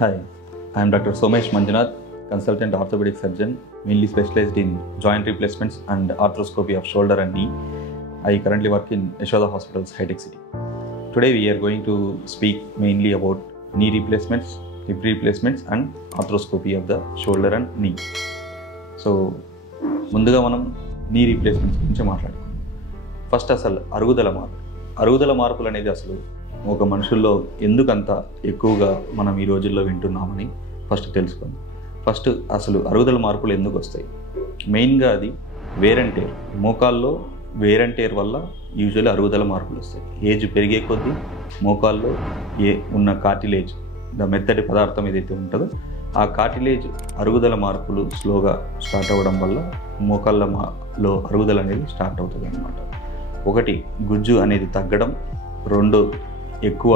Hi, I am Dr. Somesh Manjunath, consultant orthopedic surgeon, mainly specialized in joint replacements and arthroscopy of shoulder and knee. I currently work in Yashoda Hospitals, High-Tech City. Today we are going to speak mainly about knee replacements, hip replacements and arthroscopy of the shoulder and knee. So, ముందుగా మనం నీ replacements గురించి మాట్లాడుకుందాం. First అసలు అరుగుదల మార్పులు అనేది అసలు ఒక మనుషుల్లో ఎందుకంత ఎక్కువగా మనం ఈ రోజుల్లో వింటున్నామని ఫస్ట్ తెలుసుకుందాం. ఫస్ట్ అసలు అరుగుదల మార్పులు ఎందుకు వస్తాయి? మెయిన్గా అది వేర్ అండ్ టేర్, మోకాల్లో వేర్ అండ్ టేర్ వల్ల యూజువల్లీ అరుగుదల మార్పులు వస్తాయి. ఏజ్ పెరిగే కొద్దీ మోకాల్లో ఉన్న కార్టిలేజ్, మెత్తటి పదార్థం ఏదైతే ఉంటుందో ఆ కార్టిలేజ్ అరుగుదల మార్పులు స్లోగా స్టార్ట్ అవ్వడం వల్ల మోకాళ్ళలో అరుగుదల అనేది స్టార్ట్ అవుతుంది అన్నమాట. ఒకటి గుజ్జు అనేది తగ్గడం, రెండు ఎక్కువ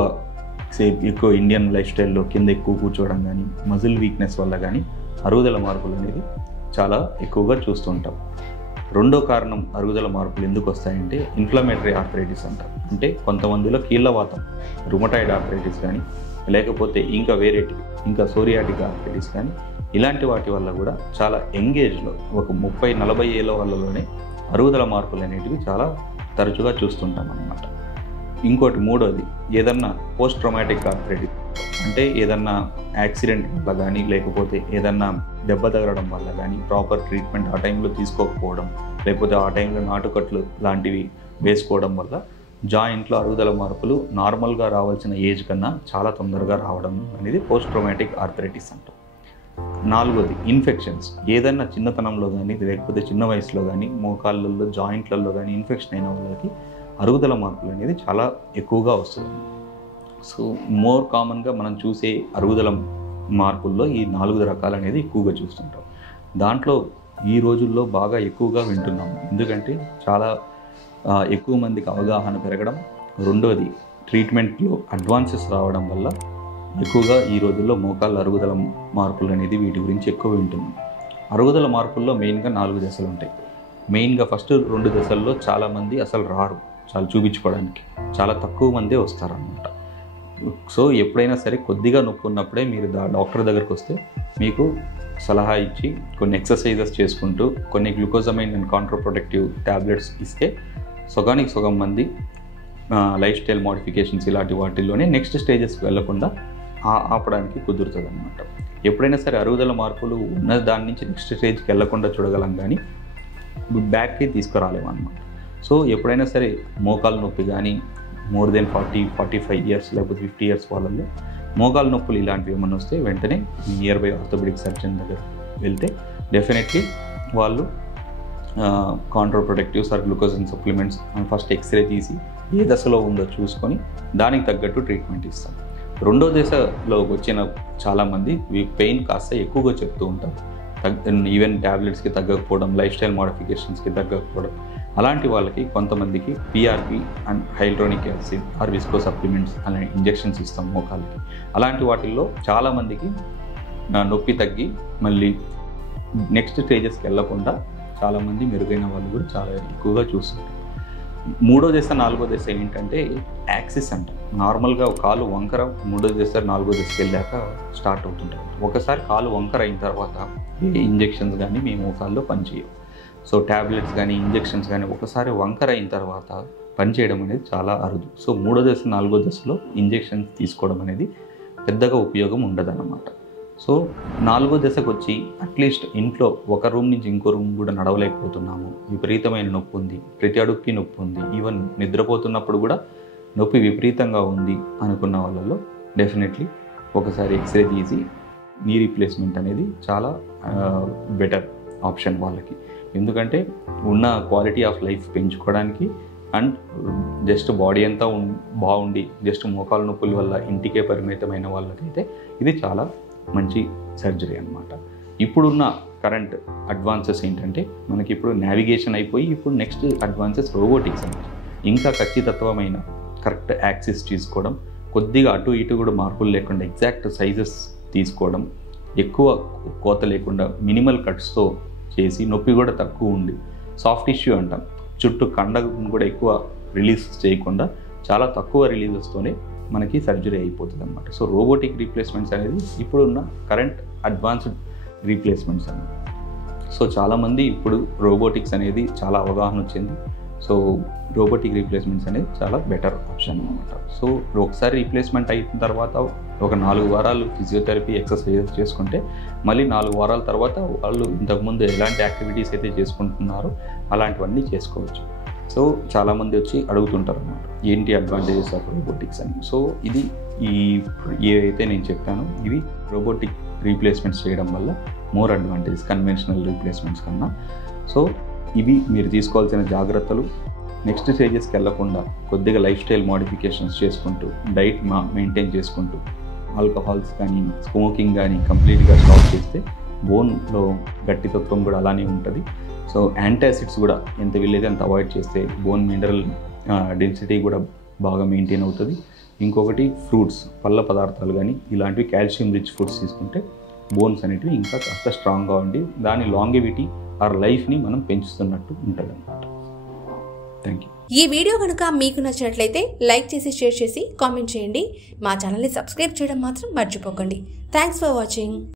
ఇండియన్ లైఫ్ స్టైల్లో కింద ఎక్కువ కూర్చోవడం కానీ, మజిల్ వీక్నెస్ వల్ల కానీ అరుగుదల మార్పులు అనేది చాలా ఎక్కువగా చూస్తుంటాం. రెండో కారణం అరుగుదల మార్పులు ఎందుకు వస్తాయంటే ఇన్ఫ్లమేటరీ ఆర్థరైటిస్ అంటారు. అంటే కొంతమందిలో కీళ్ళవాతం, రుమటాయిడ్ ఆర్థరైటిస్ కానీ, లేకపోతే ఇంకా సోరియాటిక్ ఆర్థరైటిస్ కానీ, ఇలాంటి వాటి వల్ల కూడా చాలా యంగేజ్లో ఒక 30-40 ఏళ్ళ వాళ్ళలోనే అరుగుదల మార్పులు అనేటివి చాలా తరచుగా చూస్తుంటాం అన్నమాట. ఇంకోటి మూడోది ఏదన్నా పోస్ట్ ట్రామాటిక్ ఆర్థరైటిస్, అంటే ఏదన్నా యాక్సిడెంట్ వల్ల కానీ, లేకపోతే ఏదన్నా దెబ్బ తగలడం వల్ల కానీ ప్రాపర్ ట్రీట్మెంట్ ఆ టైంలో తీసుకోకపోవడం, లేకపోతే ఆ టైంలో నాటుకట్లు లాంటివి వేసుకోవడం వల్ల జాయింట్లో అరుగుదల మార్పులు నార్మల్గా రావాల్సిన ఏజ్ కన్నా చాలా తొందరగా రావడం అనేది పోస్ట్ ట్రామాటిక్ ఆర్థరైటిస్ అంటాం. నాలుగోది ఇన్ఫెక్షన్స్. ఏదైనా చిన్నతనంలో కానీ, లేకపోతే చిన్న వయసులో కానీ మోకాళ్ళల్లో జాయింట్లలో కానీ ఇన్ఫెక్షన్ అయిన వాళ్ళకి అరుగుదల మార్పులు అనేది చాలా ఎక్కువగా వస్తుంది. సో మోర్ కామన్గా మనం చూసే అరుగుదల మార్పుల్లో ఈ 4 రకాలు అనేది ఎక్కువగా చూస్తుంటాం. దాంట్లో ఈ రోజుల్లో బాగా ఎక్కువగా వింటున్నాము, ఎందుకంటే చాలా ఎక్కువ మందికి అవగాహన పెరగడం, రెండోది ట్రీట్మెంట్లో అడ్వాన్సెస్ రావడం వల్ల ఎక్కువగా ఈ రోజుల్లో మోకాళ్ళ అరుగుదల మార్పులు అనేది వీటి గురించి ఎక్కువ వింటున్నాం. అరుగుదల మార్పుల్లో మెయిన్గా 4 దశలు ఉంటాయి. మెయిన్గా ఫస్ట్ 2 దశల్లో చాలామంది అసలు రారు, చాలా చూపించుకోవడానికి చాలా తక్కువ మందే వస్తారన్నమాట. సో ఎప్పుడైనా సరే కొద్దిగా నొప్పి ఉన్నప్పుడే మీరు డాక్టర్ దగ్గరికి వస్తే మీకు సలహా ఇచ్చి కొన్ని ఎక్సర్సైజెస్ చేసుకుంటూ కొన్ని గ్లూకోజమైన్ అండ్ కాంట్రోప్రొటెక్టివ్ ట్యాబ్లెట్స్ ఇస్తే సగం మంది లైఫ్ స్టైల్ మోడిఫికేషన్స్ ఇలాంటి వాటిల్లోనే నెక్స్ట్ స్టేజెస్కి వెళ్లకుండా ఆపడానికి కుదురుతుంది అన్నమాట. ఎప్పుడైనా సరే అరుగుదల మార్పులు ఉన్న దాని నుంచి నెక్స్ట్ స్టేజ్కి వెళ్లకుండా చూడగలం, కానీ బ్యాక్కి తీసుకురాలేమన్నమాట. సో ఎప్పుడైనా సరే మోకాలు నొప్పి కానీ మోర్ దెన్ 40-45 ఇయర్స్ లేకపోతే 50 ఇయర్స్ వాళ్ళల్లో మోకాలు నొప్పులు ఇలాంటివి ఏమన్నా వస్తే వెంటనే నియర్ బై ఆర్థోపెడిక్ సర్జన్ దగ్గర వెళ్తే డెఫినెట్లీ వాళ్ళు కాంట్రోప్రొటెక్టివ్స్ ఆర్ గ్లూకోజన్ సప్లిమెంట్స్ ఫస్ట్ ఎక్స్రే తీసి ఏ దశలో ఉందో చూసుకొని దానికి తగ్గట్టు ట్రీట్మెంట్ ఇస్తాం. రెండో దశలో వచ్చిన చాలామంది పెయిన్ కాస్త ఎక్కువగా చెప్తూ ఉంటారు, ఈవెన్ ట్యాబ్లెట్స్కి తగ్గకపోవడం, లైఫ్ స్టైల్ మోడిఫికేషన్స్కి తగ్గకపోవడం. అలాంటి వాళ్ళకి కొంతమందికి PRP and hyaluronic acid or visco supplements అనే ఇంజెక్షన్స్ ఇస్తాం మోకాళ్ళకి. అలాంటి వాటిల్లో చాలామందికి నొప్పి తగ్గి మళ్ళీ నెక్స్ట్ స్టేజెస్కి వెళ్లకుండా చాలామంది మెరుగైన వాళ్ళు కూడా చాలా ఎక్కువగా చూస్తుంటారు. మూడో దశ 4వ దశ ఏంటంటే యాక్సిస్ అంటాం. నార్మల్గా కాలు వంకర 3వ దశ 4వ దశకి వెళ్ళాక స్టార్ట్ అవుతుంటారు. ఒకసారి కాలు వంకర అయిన తర్వాత ఏ ఇంజెక్షన్స్ కానీ మీ మోకాల్లో పనిచేయవు. సో ట్యాబ్లెట్స్ కానీ ఇంజెక్షన్స్ కానీ ఒకసారి వంకర అయిన తర్వాత పనిచేయడం అనేది చాలా అరుదు. సో 3వ దశ 4వ దశలో ఇంజెక్షన్స్ తీసుకోవడం అనేది పెద్దగా ఉపయోగం ఉండదన్నమాట. సో 4వ దశకు వచ్చి అట్లీస్ట్ ఇంట్లో ఒక రూమ్ నుంచి ఇంకో రూమ్ కూడా నడవలేకపోతున్నాము, విపరీతమైన నొప్పి ఉంది, ప్రతి అడుగుకి నొప్పి ఉంది, ఈవెన్ నిద్రపోతున్నప్పుడు కూడా నొప్పి విపరీతంగా ఉంది అనుకున్న వాళ్ళలో డెఫినెట్లీ ఒకసారి ఎక్స్రే తీసి నీ రీప్లేస్మెంట్ అనేది చాలా బెటర్ ఆప్షన్ వాళ్ళకి. ఎందుకంటే ఉన్న క్వాలిటీ ఆఫ్ లైఫ్ పెంచుకోవడానికి అండ్ జస్ట్ బాడీ అంతా బాగుండి జస్ట్ మోకాలు నొప్పుల వల్ల ఇంటికే పరిమితమైన వాళ్ళకైతే ఇది చాలా మంచి సర్జరీ అన్నమాట. ఇప్పుడున్న కరెంట్ అడ్వాన్సెస్ ఏంటంటే మనకి ఇప్పుడు నావిగేషన్ అయిపోయి ఇప్పుడు నెక్స్ట్ అడ్వాన్సెస్ రోబోటిక్స్ అన్నమాట. ఇంకా ఖచ్చితత్వమైన కరెక్ట్ యాక్సిస్ తీసుకోవడం, కొద్దిగా అటు ఇటు కూడా మార్పులు లేకుండా ఎగ్జాక్ట్ సైజెస్ తీసుకోవడం, ఎక్కువ కోత లేకుండా మినిమల్ కట్స్తో చేసి నొప్పి కూడా తక్కువ ఉండి సాఫ్ట్ టిష్యూ అంటాం, చుట్టూ కండ కూడా ఎక్కువ రిలీజ్ చేయకుండా చాలా తక్కువ రిలీజెస్తోనే మనకి సర్జరీ అయిపోతుంది అనమాట. సో రోబోటిక్ రీప్లేస్మెంట్స్ అనేది ఇప్పుడున్న కరెంట్ అడ్వాన్స్డ్ రీప్లేస్మెంట్స్ అన్నమాట. సో చాలామంది ఇప్పుడు రోబోటిక్స్ అనేది చాలా అవగాహన వచ్చింది. సో రోబోటిక్ రీప్లేస్మెంట్స్ అనేది చాలా బెటర్ ఆప్షన్ అనమాట. సో ఒకసారి రీప్లేస్మెంట్ అయిన తర్వాత ఒక 4 వారాలు ఫిజియోథెరపీ ఎక్సర్సైజెస్ చేసుకుంటే మళ్ళీ 4 వారాల తర్వాత వాళ్ళు ఇంతకుముందు ఎలాంటి యాక్టివిటీస్ అయితే చేసుకుంటున్నారో అలాంటివన్నీ చేసుకోవచ్చు. సో చాలామంది వచ్చి అడుగుతుంటారు అన్నమాట, ఏంటి అడ్వాంటేజెస్ ఆఫ్ రోబోటిక్స్ అని. సో ఇది ఏవైతే నేను చెప్పానో ఇవి రోబోటిక్ రీప్లేస్మెంట్స్ చేయడం వల్ల మోర్ అడ్వాంటేజెస్ కన్వెన్షనల్ రీప్లేస్మెంట్స్ కన్నా. సో ఇవి మీరు తీసుకోవాల్సిన జాగ్రత్తలు. నెక్స్ట్ స్టేజెస్కి వెళ్ళకుండా కొద్దిగా లైఫ్ స్టైల్ మోడిఫికేషన్స్ చేసుకుంటూ డైట్ మెయింటైన్ చేసుకుంటూ ఆల్కహాల్స్ కానీ స్మోకింగ్ కానీ కంప్లీట్గా స్టాప్ చేస్తే బోన్లో గట్టితత్వం కూడా అలానే ఉంటుంది. సో యాంటాసిడ్స్ కూడా ఎంత వీలైతే అంత అవాయిడ్ చేస్తే బోన్ మినరల్ డెన్సిటీ కూడా బాగా మెయింటైన్ అవుతుంది. ఇంకొకటి ఫ్రూట్స్, పళ్ళ పదార్థాలు కానీ ఇలాంటివి కాల్షియం రిచ్ ఫుడ్స్ తీసుకుంటే బోన్స్ అనేటివి ఇంకా కాస్త స్ట్రాంగ్గా ఉండి దాని లాంగివిటీ ఆర్ లైఫ్ని మనం పెంచుతున్నట్టు ఉంటుంది అన్నమాట. Thank you. ఈ వీడియో కనుక మీకు నచ్చినట్లయితే లైక్ చేసి షేర్ చేసి కామెంట్ చేయండి. మా ఛానల్ని సబ్స్క్రైబ్ చేయడం మాత్రం మర్చిపోకండి. Thanks for watching.